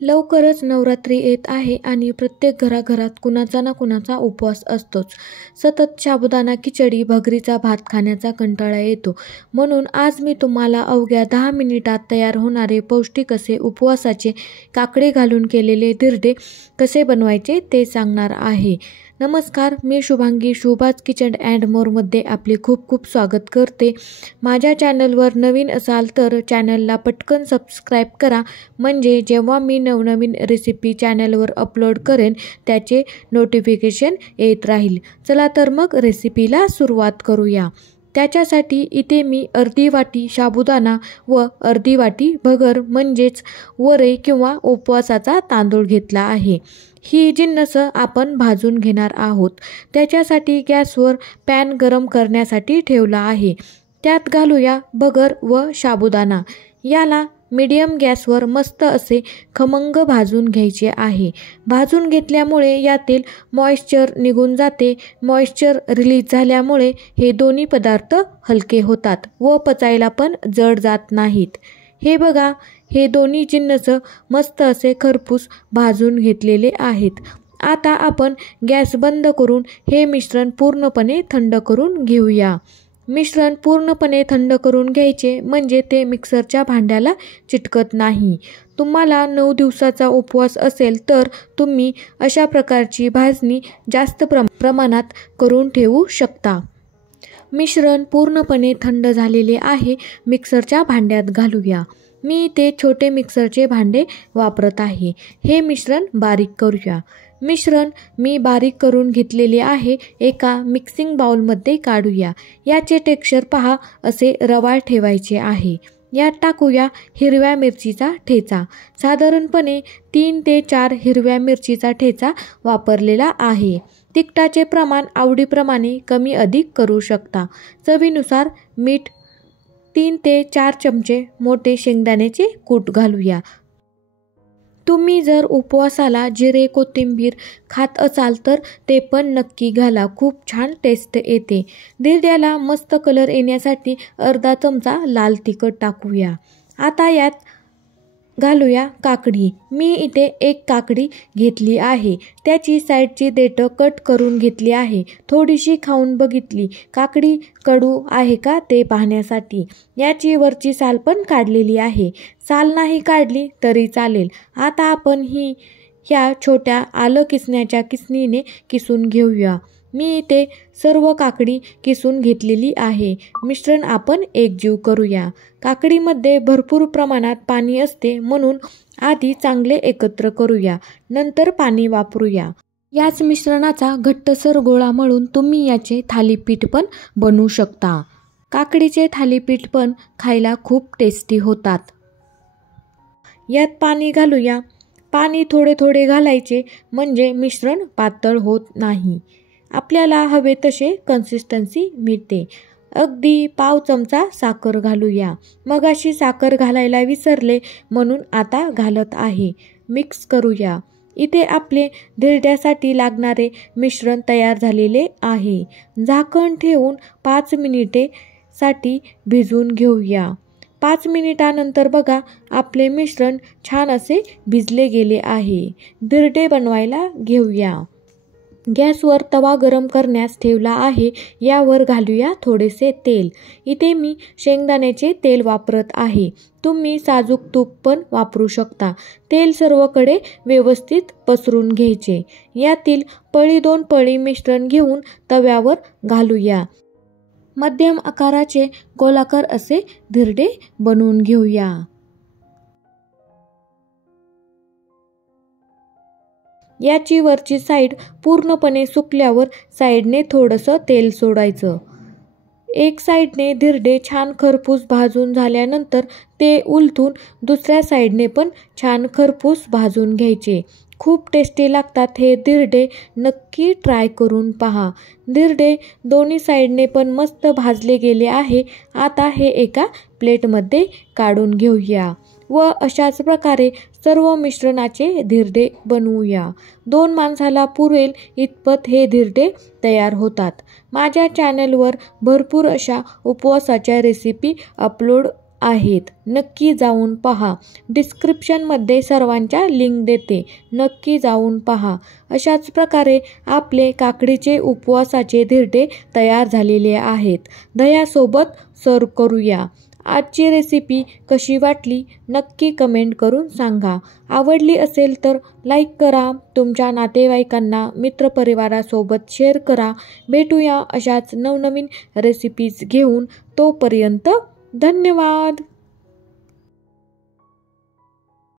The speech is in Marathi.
लवकरच नवरात्री येत आहे आणि प्रत्येक घराघरात कुणाचा ना कुणाचा उपवास असतोच. सतत साबुदाणा खिचडी, भगरीचा भात खाण्याचा कंटाळा येतो. म्हणून आज मी तुम्हाला अवघ्या 10 मिनिटात तयार होणारे पौष्टिक असे उपवासाचे काकडी घालून केलेले धिरडे कसे बनवायचे ते सांगणार आहे. नमस्कार, मी शुभांगी शुभाज किचन अँड मोरमध्ये आपले खूप खूप स्वागत करते. माझ्या चॅनलवर नवीन असाल तर चॅनलला पटकन सबस्क्राईब करा, म्हणजे जेव्हा मी नवनवीन रेसिपी चॅनलवर अपलोड करेन त्याचे नोटिफिकेशन येत राहील. चला तर मग रेसिपीला सुरुवात करूया. त्याच्यासाठी इथे मी अर्धी वाटी साबुदाणा व अर्धी वाटी भगर म्हणजेच वरई किंवा उपवासाचा तांदूळ घेतला आहे. ही जिन्नस आपण भाजून घेणार आहोत. त्याच्यासाठी गॅसवर पॅन गरम करण्यासाठी ठेवला आहे. त्यात घालूया भगर व साबुदाणा. याला मीडियम गॅसवर मस्त असे खमंग भाजून घ्यायचे आहे. भाजून घेतल्यामुळे यातील मॉइश्चर निघून जाते. मॉइश्चर रिलीज झाल्यामुळे हे दोन्ही पदार्थ हलके होतात व पचायला पण जड जात नाहीत. हे बघा, हे दोन्ही जिन्नस मस्त असे खरपूस भाजून घेतलेले आहेत. आता आपण गॅस बंद करून हे मिश्रण पूर्णपणे थंड करून घेऊया. मिश्रण पूर्णपणे थंड करून घ्यायचे, म्हणजे ते मिक्सरच्या भांड्याला चिटकत नाही. तुम्हाला 9 दिवसाचा उपवास असेल तर तुम्ही अशा प्रकारची भाजणी जास्त प्रमाणात करून ठेवू शकता. मिश्रण पूर्णपणे थंड झालेले आहे. मिक्सरच्या भांड्यात घालूया. मी इथे छोटे मिक्सरचे भांडे वापरत आहे. हे मिश्रण बारीक करूया. मिश्रण मी बारीक करून घेतलेले आहे. एका मिक्सिंग बाउलमध्ये काढूया. याचे टेक्स्चर पहा, असे रवाळ ठेवायचे आहे. यात टाकूया हिरव्या मिरचीचा ठेचा. साधारणपणे 3 ते 4 हिरव्या मिरचीचा ठेचा वापरलेला आहे. तिखटाचे प्रमाण आवडीप्रमाणे कमी अधिक करू शकता. चवीनुसार मीठ. 3 ते 4 चमचे मोठे शेंगदाण्याचे कूट घालूया. तुम्ही जर उपवासाला जिरे कोथिंबीर खात असाल तर ते पण नक्की घाला. खूप छान टेस्ट येते. धिरड्याला मस्त कलर येण्यासाठी अर्धा चमचा लाल तिखट टाकूया. आता यात घालूया काकडी. मी इथे 1 काकडी घेतली आहे. त्याची साईडची देठं कट करून घेतली आहे. थोडीशी खाऊन बघितली. काकडी कडू आहे का ते पाहण्यासाठी. याची वरची साल पण काढलेली आहे. साल नाही काढली तरी चालेल. आता आपण ह्या छोट्या आलं किसण्याच्या किसणीने किसून घेऊया. मी इथे सर्व काकडी किसून घेतलेली आहे. मिश्रण आपण एकजीव करूया. काकडीमध्ये भरपूर प्रमाणात पाणी असते, म्हणून आधी चांगले एकत्र करूया, नंतर पाणी वापरूया. याच मिश्रणाचा घट्टसर गोळा मळून तुम्ही याचे थालीपीठ पण बनवू शकता. काकडीचे थालीपीठ पण खायला खूप टेस्टी होतात. यात पाणी घालूया. पाणी थोडे थोडे घालायचे, म्हणजे मिश्रण पातळ होत नाही. आपल्याला हवे तसे कन्सिस्टन्सी मिळते. अगदी पाव चमचा साखर घालूया. मगाशी साखर घालायला विसरले, म्हणून आता घालत आहे. मिक्स करूया. इथे आपले धिरड्यासाठी लागणारे मिश्रण तयार झालेले आहे. झाकण ठेवून 5 मिनिटे साठी भिजवून घेऊया. 5 मिनिटानंतर बघा, आपले मिश्रण छान असे भिजले गेले आहे. धिरडे बनवायला घेऊया. गॅसवर तवा गरम करण्यास ठेवला आहे. यावर घालूया थोडेसे तेल. इथे मी शेंगदाण्याचे तेल वापरत आहे. तुम्ही साजूक तूप पण वापरू शकता. तेल सर्वकडे व्यवस्थित पसरून घ्यायचे. यातील 2 पळी मिश्रण घेऊन तव्यावर घालूया. मध्यम आकाराचे गोलाकार असे धिरडे बनवून घेऊया. याची वरची साईड पूर्णपणे सुकल्यावर साईडने थोडंसं तेल सोडायचं. एक साईडने धिरडे छान खरपूस भाजून झाल्यानंतर ते उलटून दुसऱ्या साईडने पण छान खरपूस भाजून घ्यायचे. खूप टेस्टी लागतात हे धिरडे. नक्की ट्राय करून पहा. धिरडे दोन्ही साईडने पण मस्त भाजले गेले आहे. आता हे एका प्लेटमध्ये काढून घेऊया व अशाच प्रकारे सर्व मिश्रणाचे धिरडे बनवूया. 2 माणसाला पुरेल इतपत हे धिरडे तयार होतात. माझ्या चॅनलवर भरपूर अशा उपवासाच्या रेसिपी अपलोड आहेत, नक्की जाऊन पहा. डिस्क्रिप्शनमध्ये सर्वांच्या लिंक देते, नक्की जाऊन पहा. अशाच प्रकारे आपले काकडीचे उपवासाचे धिरडे तयार झालेले आहेत. दह्यासोबत सर्व करूया. आजची रेसिपी कशी वाटली नक्की कमेंट करून सांगा. आवडली असेल तर लाईक करा. तुमच्या नातेवाईकांना, मित्रपरिवारासोबत शेअर करा. भेटूया अशाच नवनवीन रेसिपीज घेऊन. तोपर्यंत धन्यवाद.